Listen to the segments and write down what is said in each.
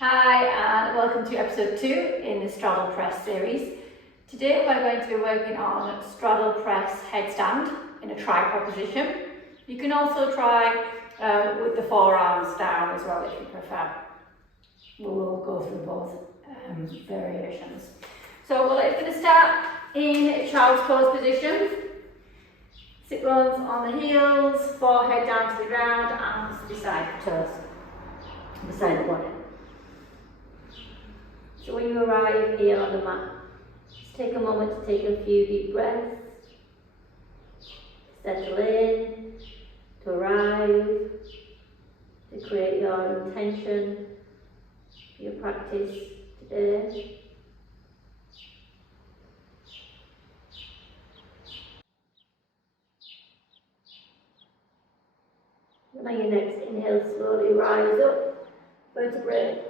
Hi and welcome to episode 2 in the Straddle press series. Today we're going to be working on straddle press headstand in a tripod position. You can also try with the forearms down as well if you prefer. We will go through both variations. So we're going to start in child's pose position. Sit bones on the heels, forehead down to the ground, arms beside the toes, beside the body. So when you arrive here on the mat, just take a moment to take a few deep breaths, settle in, to arrive, to create your intention for your practice today. And on your next inhale, slowly rise up, vertebrae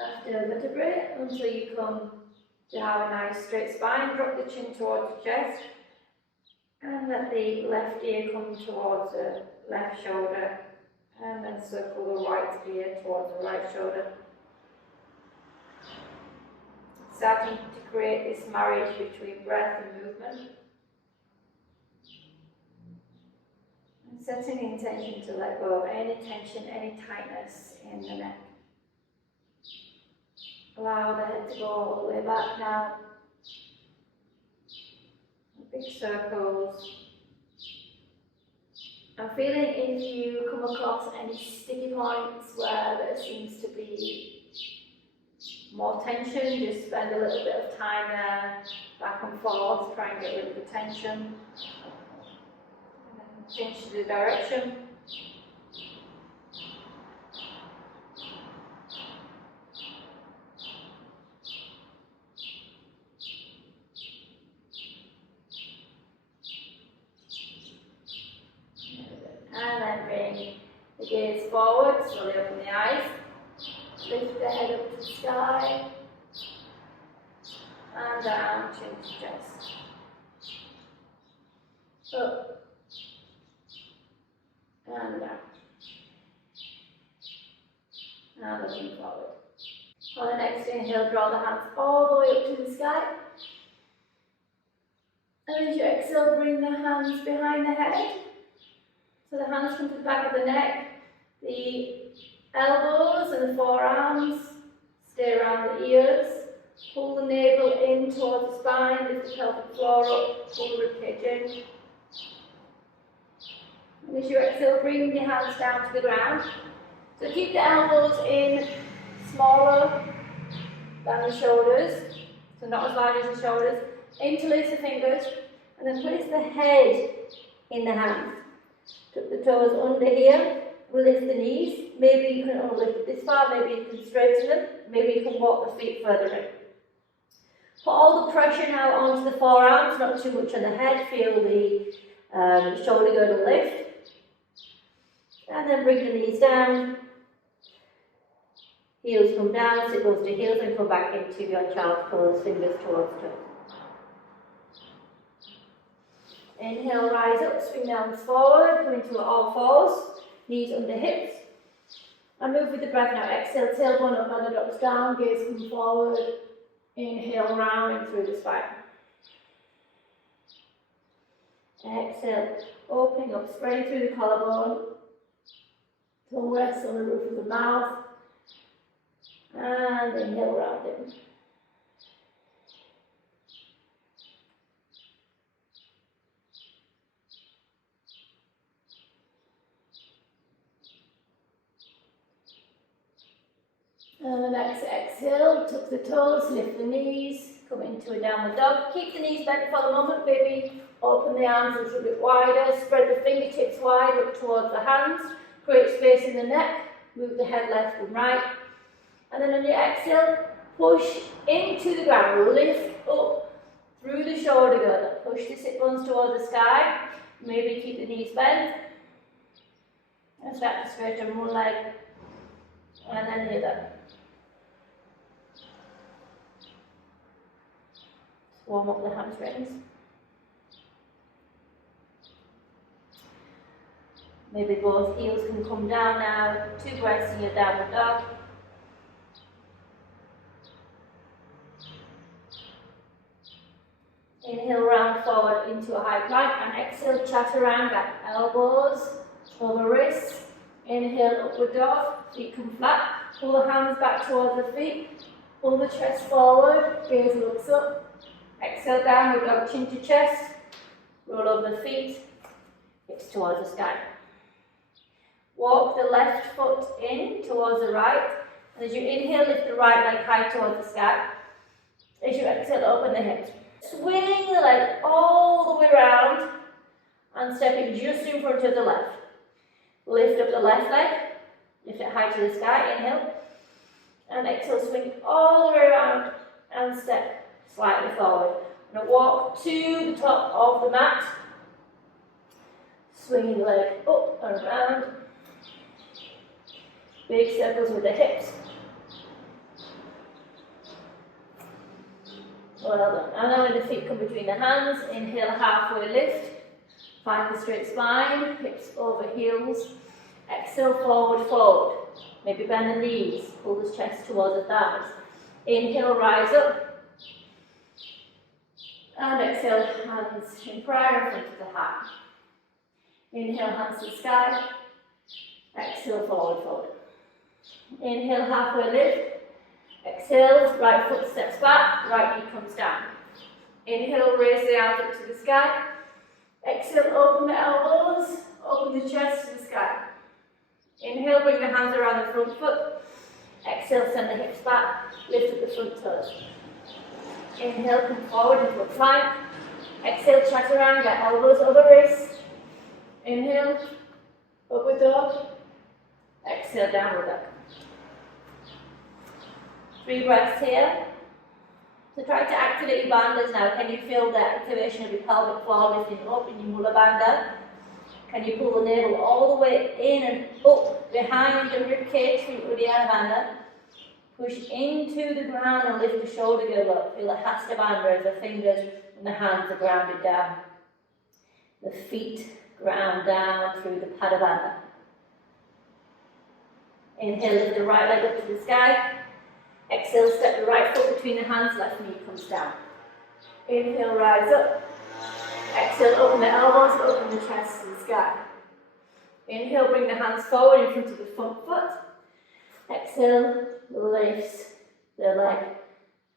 after vertebrae, until you come to have a nice straight spine. Drop the chin towards the chest and let the left ear come towards the left shoulder, and then circle the right ear towards the right shoulder. Starting to create this marriage between breath and movement. And setting the intention to let go of any tension, any tightness in the neck. Allow the head to go all the way back now. Big circles. I'm feeling if you come across any sticky points where there seems to be more tension, just spend a little bit of time there, back and forth, try and get rid of the tension. And then change the direction. And then bring the gaze forward, slowly open the eyes, lift the head up to the sky, and down, chin to chest. Up, and down. Now looking forward. On the next inhale, draw the hands all the way up to the sky. And as you exhale, bring the hands behind the head. So the hands come to the back of the neck, the elbows and the forearms stay around the ears. Pull the navel in towards the spine, lift the pelvic floor up, pull the ribcage in. And as you exhale, bring the hands down to the ground. So keep the elbows in smaller than the shoulders, so not as large as the shoulders. Interlace the fingers and then place the head in the hands. Tuck the toes under here, lift the knees. Maybe you can only lift it this far, maybe you can straighten them, maybe you can walk the feet further in. Put all the pressure now onto the forearms, not too much on the head. Feel the shoulder girdle lift. And then bring the knees down. Heels come down, sit bones to heels, and come back into your child's pose, fingers towards toes. Inhale, rise up, swing the arms forward, come into all fours, knees under hips. And move with the breath now. Exhale, tailbone up, and drops down, gaze come forward. Inhale, rounding through the spine. Exhale, opening up, spreading through the collarbone. Tongue rests on the roof of the mouth. And inhale, rounding. And the next exhale, tuck the toes, lift the knees, come into a downward dog. Keep the knees bent for the moment, maybe open the arms a little bit wider, spread the fingertips wide, look towards the hands, create space in the neck, move the head left and right. And then on your exhale, push into the ground, lift up through the shoulder girdle, push the sit bones towards the sky, maybe keep the knees bent, and start to straighten one leg, and then the other. Warm up the hamstrings. Maybe both heels can come down now. 2 breaths in your downward dog. Inhale, round forward into a high plank, and exhale, chaturanga. Elbows over wrists. Inhale, upward dog, feet come flat. Pull the hands back towards the feet. Pull the chest forward, gaze looks up. Exhale, downward dog, chin to chest. Roll over the feet, hips towards the sky. Walk the left foot in towards the right. And as you inhale, lift the right leg high towards the sky. As you exhale, open the hips. Swing the leg all the way around and stepping just in front of the left. Lift up the left leg, lift it high to the sky, inhale. And exhale, swing all the way around and step slightly forward. Now walk to the top of the mat. Swinging the leg up and around. Big circles with the hips. Well done. And now when the feet come between the hands, inhale, halfway lift. Find the straight spine, hips over heels. Exhale, forward fold. Maybe bend the knees, pull the chest towards the thighs. Inhale, rise up. And exhale, hands in prayer in front of the heart. Inhale, hands to the sky. Exhale, forward fold. Inhale, halfway lift. Exhale, right foot steps back, right knee comes down. Inhale, raise the arms up to the sky. Exhale, open the elbows, open the chest to the sky. Inhale, bring the hands around the front foot. Exhale, send the hips back, lift up the front toes. Inhale, come forward into a plank. Exhale, chaturanga, elbows over wrists. Inhale, upward dog. Exhale, downward dog. 3 breaths here. So try to activate your bandhas now. Can you feel the activation of your pelvic floor lifting up in your Mula Bandha? Can you pull the navel all the way in and up behind the rib cage through Uddiyana Bandha? Push into the ground and lift the shoulder girdle up. Feel the Hasta Bandha as the fingers and the hands are grounded down. The feet ground down through the Pada Bandha. Inhale, lift the right leg up to the sky. Exhale, step the right foot between the hands, left knee comes down. Inhale, rise up. Exhale, open the elbows, open the chest to the sky. Inhale, bring the hands forward in front of the front foot. Exhale, lift the leg,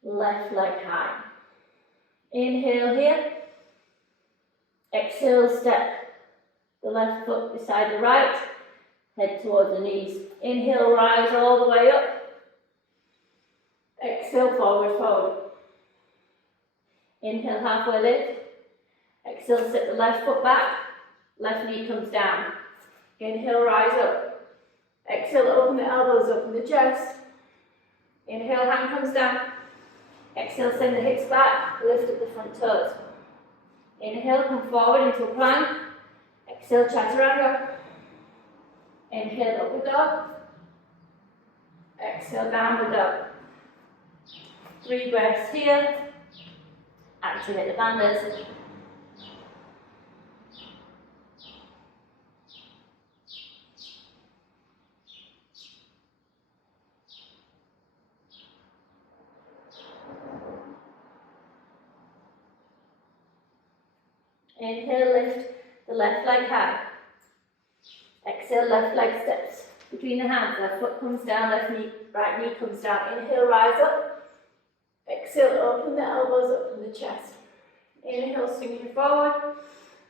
left leg high. Inhale here. Exhale, step the left foot beside the right, head towards the knees. Inhale, rise all the way up. Exhale, forward fold. Inhale, halfway lift. Exhale, sit the left foot back, left knee comes down. Inhale, rise up. Exhale, open the elbows, open the chest. Inhale, hand comes down. Exhale, send the hips back, lift up the front toes. Inhale, come forward into a plank. Exhale, chaturanga. Inhale, upward dog. Exhale, downward dog. 3 breaths here. Activate the bandhas. Inhale, lift the left leg high. Exhale, left leg steps between the hands. Left foot comes down, right knee comes down. Inhale, rise up. Exhale, open the elbows, open the chest. Inhale, swing it forward.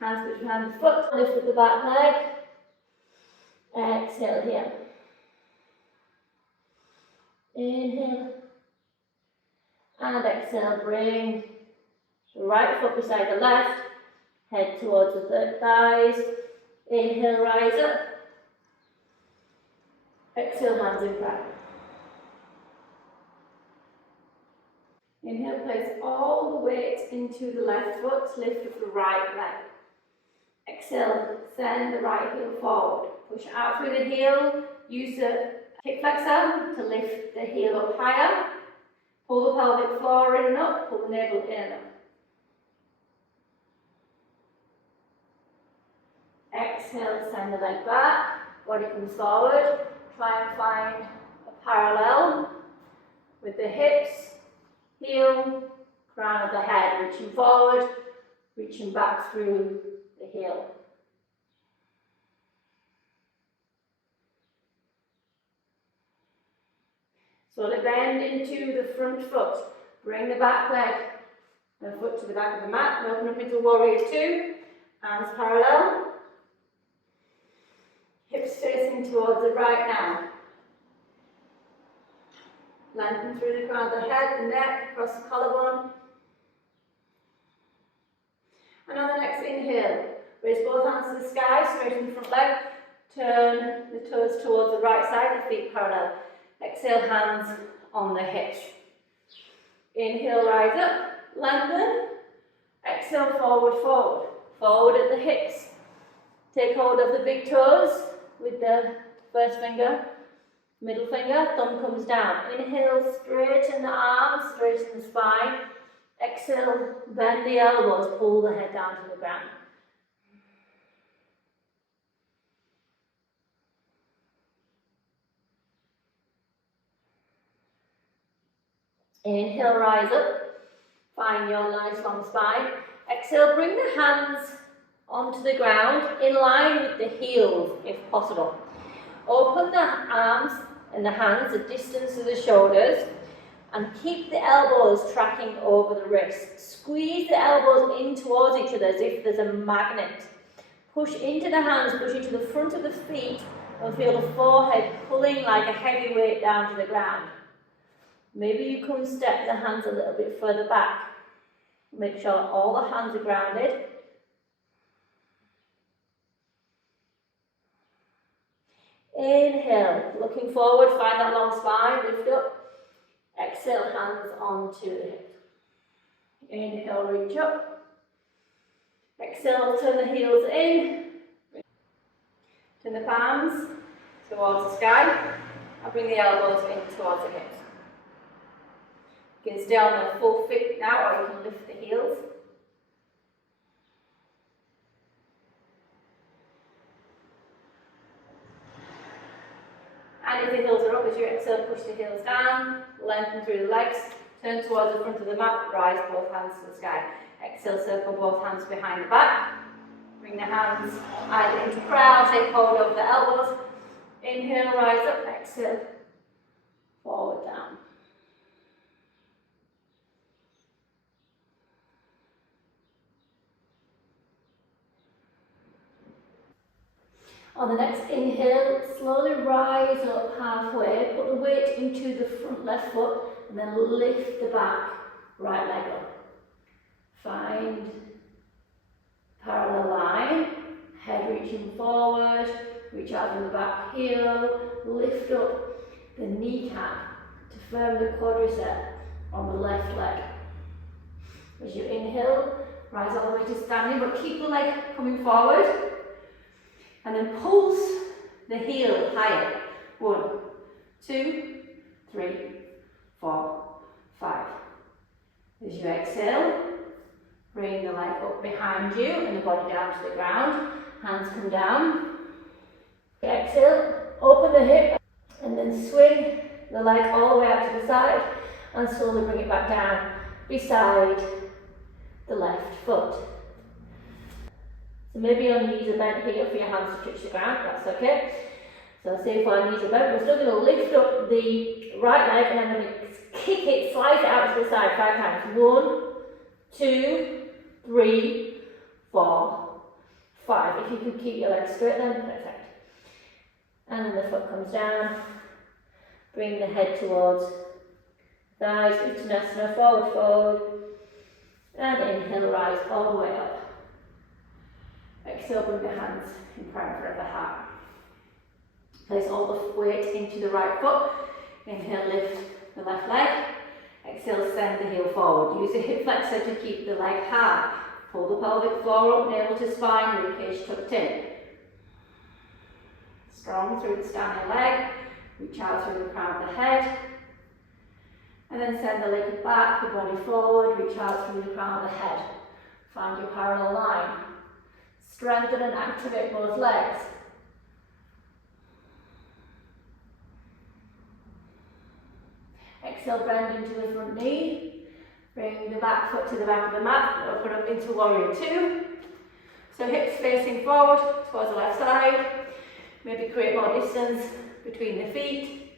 Hands behind the foot. Lift up the back leg. Exhale here. Inhale. And exhale, bring the right foot beside the left. Head towards the thighs. Inhale, rise up. Exhale, hands in prayer. Inhale, place all the weight into the left foot, lift up the right leg. Exhale, send the right heel forward. Push out through the heel, use the hip flexor to lift the heel up higher. Pull the pelvic floor in and up, pull the navel in and up. Exhale, send the leg back, body comes forward. Try and find a parallel with the hips. Heel crown of the head, reaching forward, reaching back through the heel. Slowly bend into the front foot. Bring the back leg and foot to the back of the mat and open up into warrior two. Hands parallel. Hips facing towards the right now. Lengthen through the crown of the head, the neck, across the collarbone. And on the next inhale, raise both hands to the sky, straighten the front leg. Turn the toes towards the right side, the feet parallel. Exhale, hands on the hips. Inhale, rise up, lengthen. Exhale, forward, forward. Forward at the hips. Take hold of the big toes with the first finger, middle finger, thumb comes down. Inhale, straighten the arms, straighten the spine. Exhale, bend the elbows, pull the head down to the ground. Inhale, rise up. Find your nice long spine. Exhale, bring the hands onto the ground in line with the heels if possible. Open the arms and the hands a distance to the shoulders and keep the elbows tracking over the wrists. Squeeze the elbows in towards each other as if there's a magnet. Push into the hands, push into the front of the feet and feel the forehead pulling like a heavy weight down to the ground. Maybe you can step the hands a little bit further back. Make sure all the hands are grounded. Inhale, looking forward, find that long spine, lift up. Exhale, hands onto the hips. Inhale, reach up. Exhale, turn the heels in. Turn the palms towards the sky and bring the elbows in towards the hips. You can stay on the full fit now or you can lift the heels. And if the heels are up, as you exhale, push the heels down, lengthen through the legs, turn towards the front of the mat, rise both hands to the sky. Exhale, circle both hands behind the back. Bring the hands either into crown, take hold of the elbows. Inhale, rise up, exhale, forward, down. On the next inhale, slowly rise up halfway, put the weight into the front left foot and then lift the back right leg up. Find parallel line, head reaching forward, reach out from the back heel, lift up the kneecap to firm the quadricep on the left leg. As you inhale, rise all the way to standing, but keep the leg coming forward. And then pulse the heel higher. 1, 2, 3, 4, 5. As you exhale, bring the leg up behind you and the body down to the ground. Hands come down. Exhale, open the hip and then swing the leg all the way out to the side and slowly bring it back down beside the left foot. So maybe your knees are bent here for your hands to touch the ground, that's okay. So see if our knees are bent, we're still going to lift up the right leg and I'm going to kick it, slide it out to the side 5 times. 1, 2, 3, 4, 5. If you can keep your legs straight then, perfect. And then the foot comes down, bring the head towards thighs, Uttanasana, forward, forward. And inhale, rise all the way up. Exhale, bring the hands in front of the heart. Place all the weight into the right foot. Inhale, lift the left leg. Exhale, send the heel forward. Use the hip flexor to keep the leg high. Pull the pelvic floor up, navel to spine, ribcage tucked in. Strong through the standing leg. Reach out through the crown of the head. And then send the leg back, the body forward, reach out through the crown of the head. Find your parallel line. Strengthen and activate both legs. Exhale, bend into the front knee. Bring the back foot to the back of the mat, open up into warrior two. So hips facing forward towards the left side. Maybe create more distance between the feet.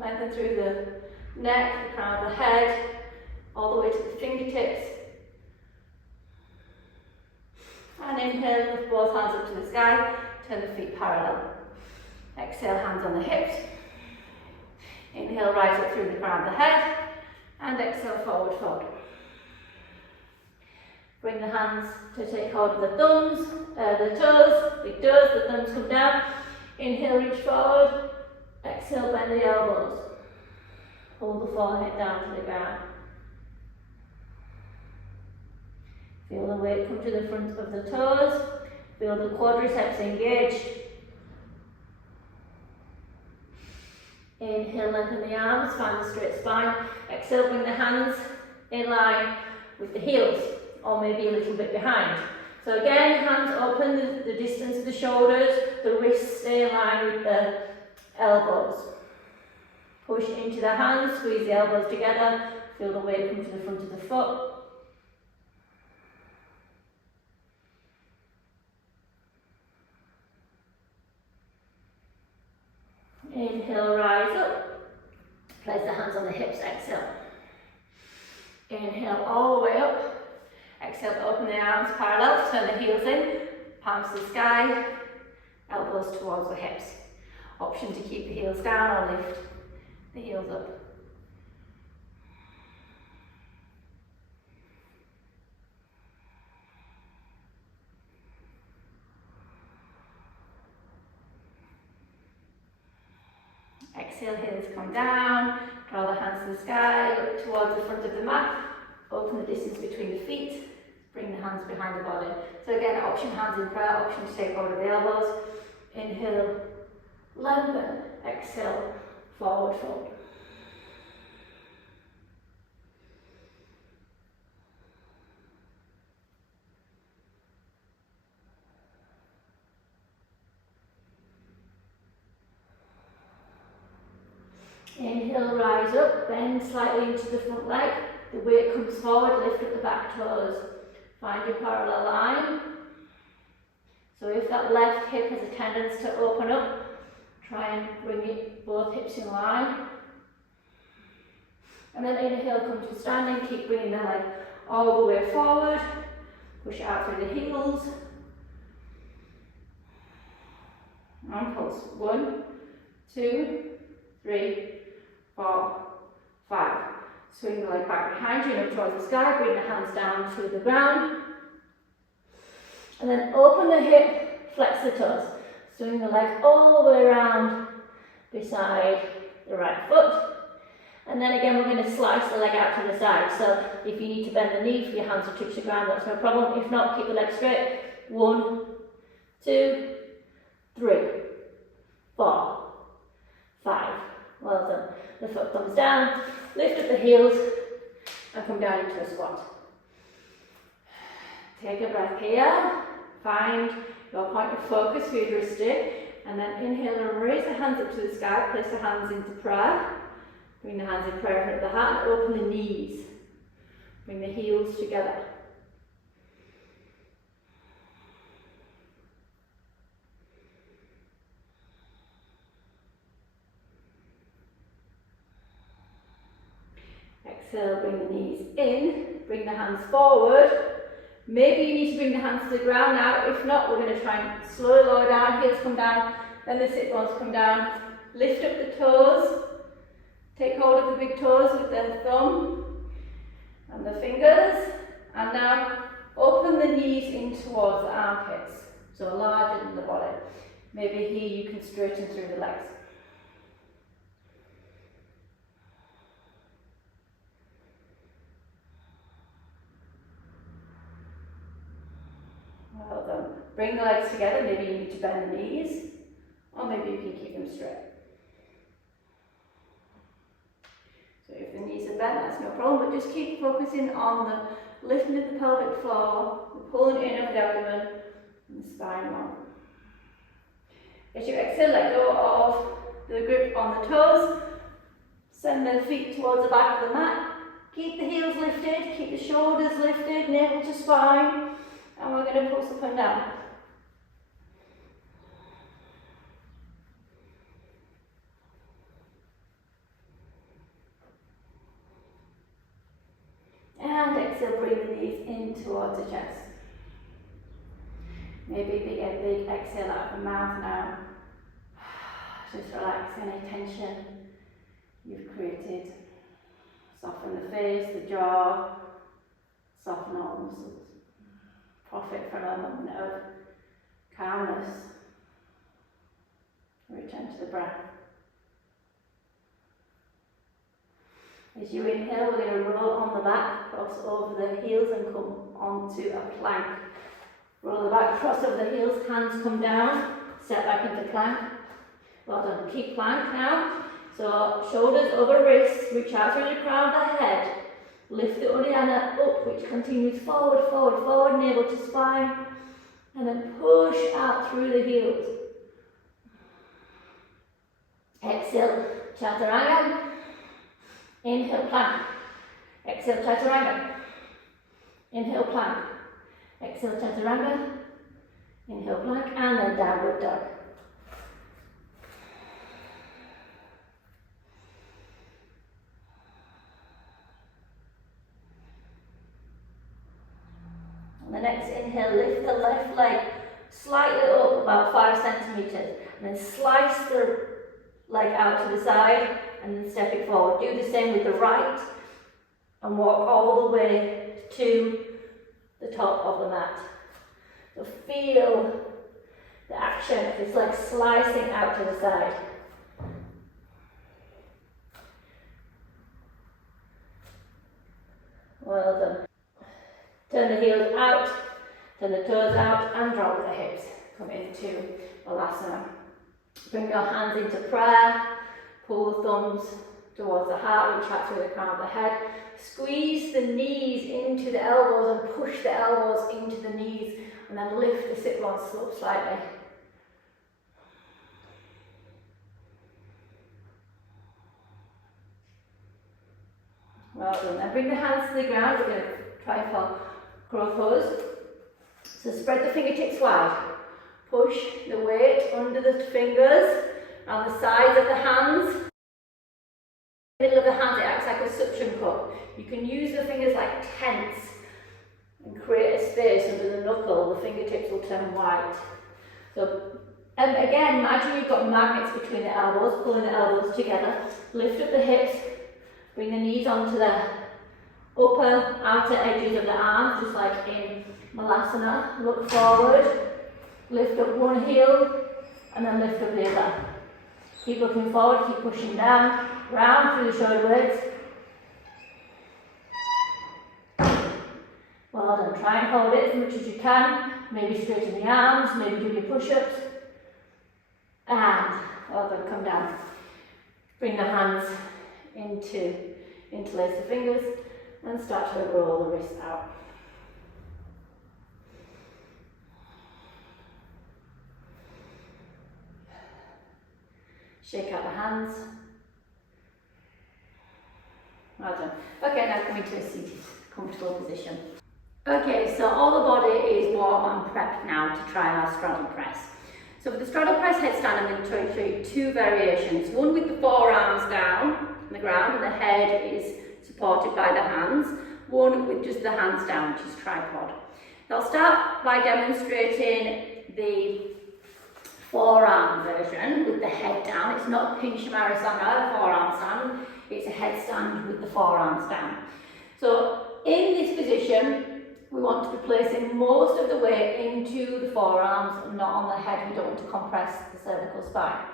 Lengthen through the neck, the crown of the head, all the way to the fingertips. And inhale, lift both hands up to the sky, turn the feet parallel. Exhale, hands on the hips. Inhale, rise up through the crown of the head. And exhale, forward fold. Bring the hands to take hold of the thumbs, the toes, big toes, the thumbs come down. Inhale, reach forward. Exhale, bend the elbows. Hold the forehead down to the ground. Feel the weight come to the front of the toes. Feel the quadriceps engaged. Inhale, lengthen the arms, find the straight spine. Exhale, bring the hands in line with the heels, or maybe a little bit behind. So again, hands open, the distance of the shoulders, the wrists stay in line with the elbows. Push into the hands, squeeze the elbows together, feel the weight come to the front of the foot. Inhale, rise up. Place the hands on the hips, exhale. Inhale all the way up. Exhale, open the arms parallel, turn the heels in, palms to the sky, elbows towards the hips. Option to keep the heels down or lift the heels up. Exhale, heels come down, draw the hands to the sky, look towards the front of the mat, open the distance between the feet, bring the hands behind the body. So again, option hands in prayer, option to take hold of the elbows. Inhale, lengthen, exhale, forward fold. Inhale, rise up, bend slightly into the front leg. The weight comes forward, lift up the back toes. Find your parallel line. So if that left hip has a tendency to open up, try and bring it, both hips in line. And then inhale, come to standing, keep bringing the leg all the way forward. Push out through the heels. And pulse. 1, 2, 3, 4, 5. Swing the leg back behind you and up towards the sky. Bring the hands down to the ground. And then open the hip, flex the toes. Swing the leg all the way around beside the right foot. And then again, we're going to slice the leg out to the side. So if you need to bend the knee for your hands to touch the ground, that's no problem. If not, keep the leg straight. 1, 2, 3, 4, 5. Well done. The foot comes down, lift up the heels, and come down into a squat. Take a breath here. Find your point of focus for your drishti, and then inhale and raise the hands up to the sky. Place the hands into prayer. Bring the hands in prayer in front of the heart. Open the knees. Bring the heels together. Exhale, bring the knees in, bring the hands forward. Maybe you need to bring the hands to the ground now. If not, we're going to try and slowly lower down, heels come down, then the sit bones come down. Lift up the toes, take hold of the big toes with the thumb and the fingers, and now open the knees in towards the armpits, so larger than the body. Maybe here you can straighten through the legs. Well done. Bring the legs together. Maybe you need to bend the knees, or maybe you can keep them straight. So if the knees are bent, that's no problem, but just keep focusing on the lifting of the pelvic floor, the pulling in of the abdomen, and the spine long. As you exhale, let go of the grip on the toes. Send the feet towards the back of the mat, Keep the heels lifted, keep the shoulders lifted, navel to spine, and we're going to pulse up and down. And exhale, bring the knees in towards the chest. Maybe a big exhale out of the mouth now. Just relax any tension you've created. Soften the face, the jaw, soften all the muscles. Profit from a moment of calmness. Return to the breath. As you inhale, we're going to roll on the back, cross over the heels and come onto a plank. Roll the back, cross over the heels, hands come down, step back into plank. Well done, keep plank now. So shoulders over wrists, reach out through the crown of the head. Lift the Uddiyana up, which continues forward, forward, forward, navel to spine. And then push out through the heels. Exhale, Chaturanga. Inhale, plank. Exhale, Chaturanga. Inhale, plank. Exhale, Chaturanga. Inhale, plank. And then downward dog. On the next inhale, lift the left leg slightly up about 5 centimeters. And then slice the leg out to the side. And then step it forward. Do the same with the right and walk all the way to the top of the mat. So feel the action. It's like slicing out to the side. Well done. Turn the heels out, turn the toes out and drop the hips. Come into Balasana. Bring your hands into prayer. Pull the thumbs towards the heart, reach out through the crown of the head. Squeeze the knees into the elbows and push the elbows into the knees. And then lift the sit bones up slightly. Well done. Then bring the hands to the ground. We're going to try for crow pose. So spread the fingertips wide. Push the weight under the fingers. On the sides of the hands, middle of the hands, it acts like a suction cup. You can use the fingers like tents and create a space under the knuckle. The fingertips will turn white. So again, imagine you've got magnets between the elbows, pulling the elbows together. Lift up the hips, bring the knees onto the upper outer edges of the arms, just like in Malasana. Look forward, lift up one heel, and then lift up the other. Keep looking forward, keep pushing down, round through the shoulder blades. Well done, try and hold it as much as you can. Maybe straighten the arms, maybe do your push-ups. And, well done, come down. Bring the hands interlace the fingers and start to roll the wrists out. Shake out the hands. Well done. Okay, now come into a seated, comfortable position. Okay, so all the body is warm and prepped now to try our straddle press. So for the straddle press headstand, I'm going to show you 2 variations. One with the forearms down on the ground and the head is supported by the hands. One with just the hands down, which is tripod. So I'll start by demonstrating the forearm version with the head down. It's not a pinch Marisana forearm stand, it's a headstand with the forearms down. So in this position, we want to be placing most of the weight into the forearms and not on the head. We don't want to compress the cervical spine.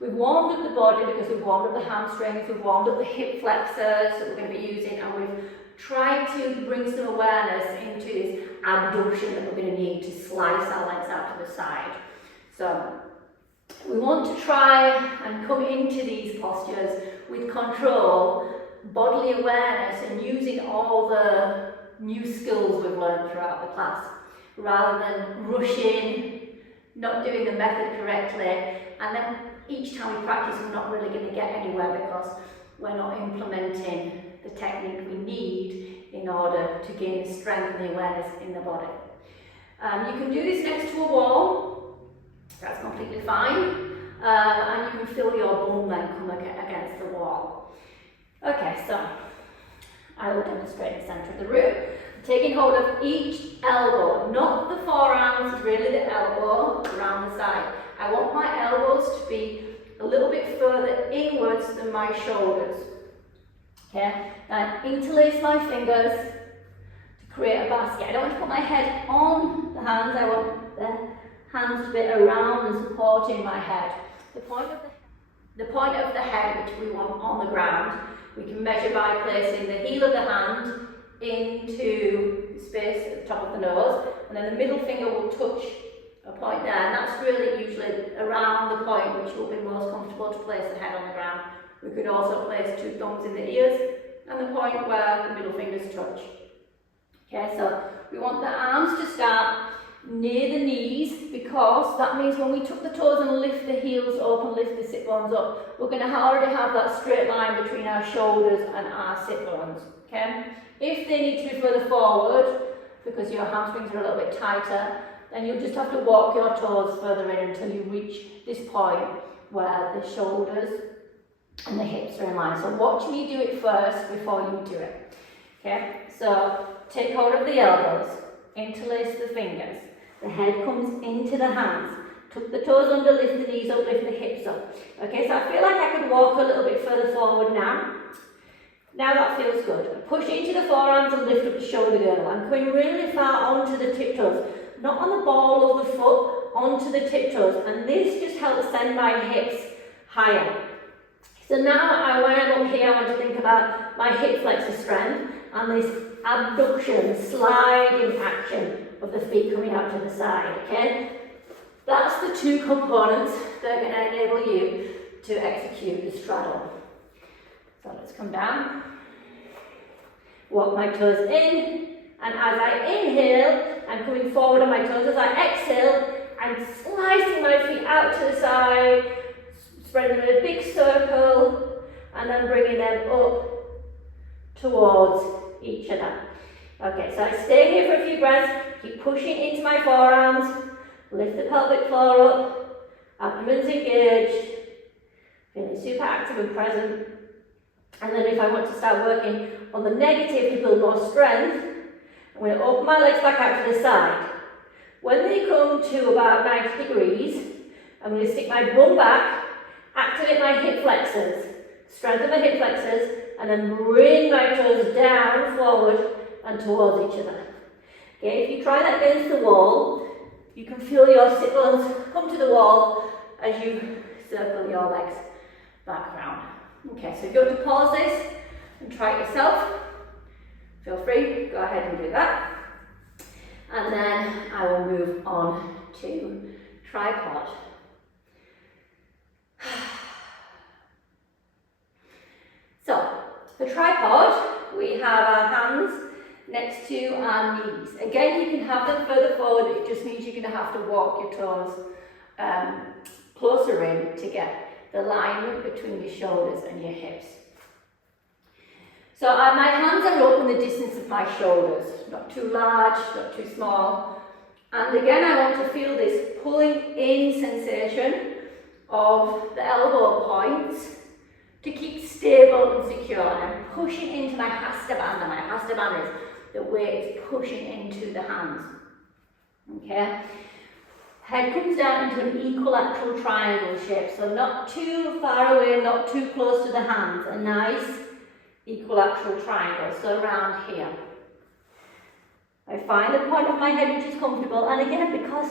We've warmed up the body because we've warmed up the hamstrings, we've warmed up the hip flexors that we're going to be using, and we've tried to bring some awareness into this abduction that we're going to need to slice our legs out to the side. So we want to try and come into these postures with control, bodily awareness, and using all the new skills we've learned throughout the class, rather than rushing, not doing the method correctly, and then each time we practice we're not really going to get anywhere because we're not implementing the technique we need in order to gain strength and awareness in the body. You can do this next to a wall, that's completely fine, and you can feel your bum then come against the wall. Okay, so I will demonstrate in the centre of the room. Taking hold of each elbow, not the forearms, really the elbow around the side. I want my elbows to be a little bit further inwards than my shoulders. Okay, now interlace my fingers to create a basket. I don't want to put my head on the hands, I want the hands to be around and supporting my head. The point of the head, which we want on the ground, we can measure by placing the heel of the hand into the space at the top of the nose, and then the middle finger will touch a point there, and that's really usually around the point which will be most comfortable to place the head on the ground. We could also place 2 thumbs in the ears and the point where the middle fingers touch. Okay, so we want the arms to start near the knees, because that means when we tuck the toes and lift the heels up and lift the sit bones up, we're going to already have that straight line between our shoulders and our sit bones. Okay? If they need to be further forward, because your hamstrings are a little bit tighter, then you'll just have to walk your toes further in until you reach this point where the shoulders and the hips are in line. So watch me do it first before you do it. Okay? So take hold of the elbows, interlace the fingers. The head comes into the hands. Tuck the toes under, lift the knees up, lift the hips up. Okay, so I feel like I could walk a little bit further forward now. Now that feels good. Push into the forearms and lift up the shoulder girdle. I'm going really far onto the tiptoes, not on the ball of the foot, onto the tiptoes. And this just helps send my hips higher. So now when I'm up here, I want to think about my hip flexor strength and this abduction, sliding action of the feet coming out to the side, okay? That's the 2 components that are going to enable you to execute the straddle. So let's come down, walk my toes in, and as I inhale, I'm coming forward on my toes. As I exhale, I'm slicing my feet out to the side, spreading them in a big circle, and then bringing them up towards each other. Okay, so I stay here for a few breaths, keep pushing into my forearms, lift the pelvic floor up, abdomen's engaged, feeling super active and present. And then if I want to start working on the negative to build more strength, I'm going to open my legs back out to the side. When they come to about 90 degrees, I'm going to stick my bum back, activate my hip flexors, strengthen my hip flexors, and then bring my toes down, forward, and towards each other. Okay, if you try that against the wall, you can feel your sit bones come to the wall as you circle your legs back round. Okay, so if you want to pause this and try it yourself, feel free, go ahead and do that. And then I will move on to tripod. So, for tripod, we have our hands next to our knees. Again, you can have them further forward, it just means you're going to have to walk your toes closer in to get the alignment between your shoulders and your hips. So my hands are up in the distance of my shoulders, not too large, not too small. And again, I want to feel this pulling in sensation of the elbow points to keep stable and secure. And I'm pushing into my Headstand. My Headstand is the weight is pushing into the hands. Okay? Head comes down into an equilateral triangle shape, so not too far away, not too close to the hands. A nice equilateral triangle, so around here. I find the point of my head which is comfortable, and again, because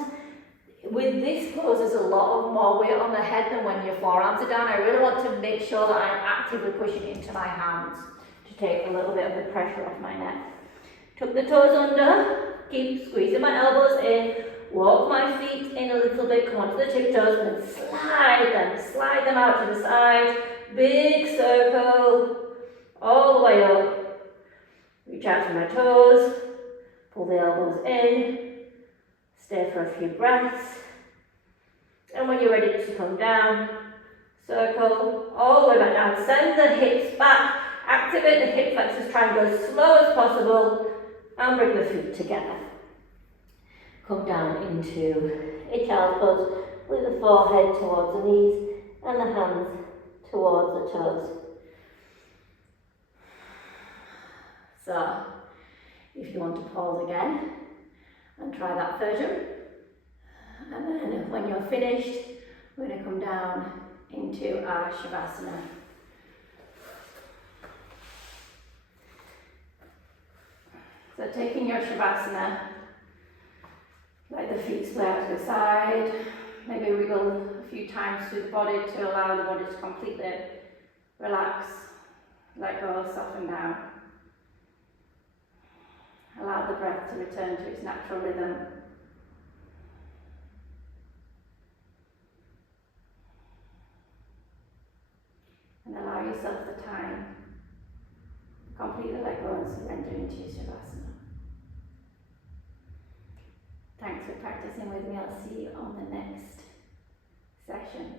with this pose there's a lot more weight on the head than when your forearms are down, I really want to make sure that I'm actively pushing into my hands to take a little bit of the pressure off my neck. Tuck the toes under, keep squeezing my elbows in, walk my feet in a little bit, come onto the tiptoes, and then slide them out to the side, big circle, all the way up, reach out to my toes, pull the elbows in, stay for a few breaths, and when you're ready to come down, circle all the way back down, send the hips back Activate the hip flexors, try and go as slow as possible and bring the feet together. Come down into a child's pose with the forehead towards the knees and the hands towards the toes. So, if you want to pause again and try that version, and then when you're finished, we're going to come down into our Shavasana. So taking your Shavasana, let the feet splay out to the side, maybe wiggle a few times through the body to allow the body to completely relax, let go, soften down. Allow the breath to return to its natural rhythm. And allow yourself the time to completely let go and surrender into your Shavasana. Thanks for practicing with me. I'll see you on the next session.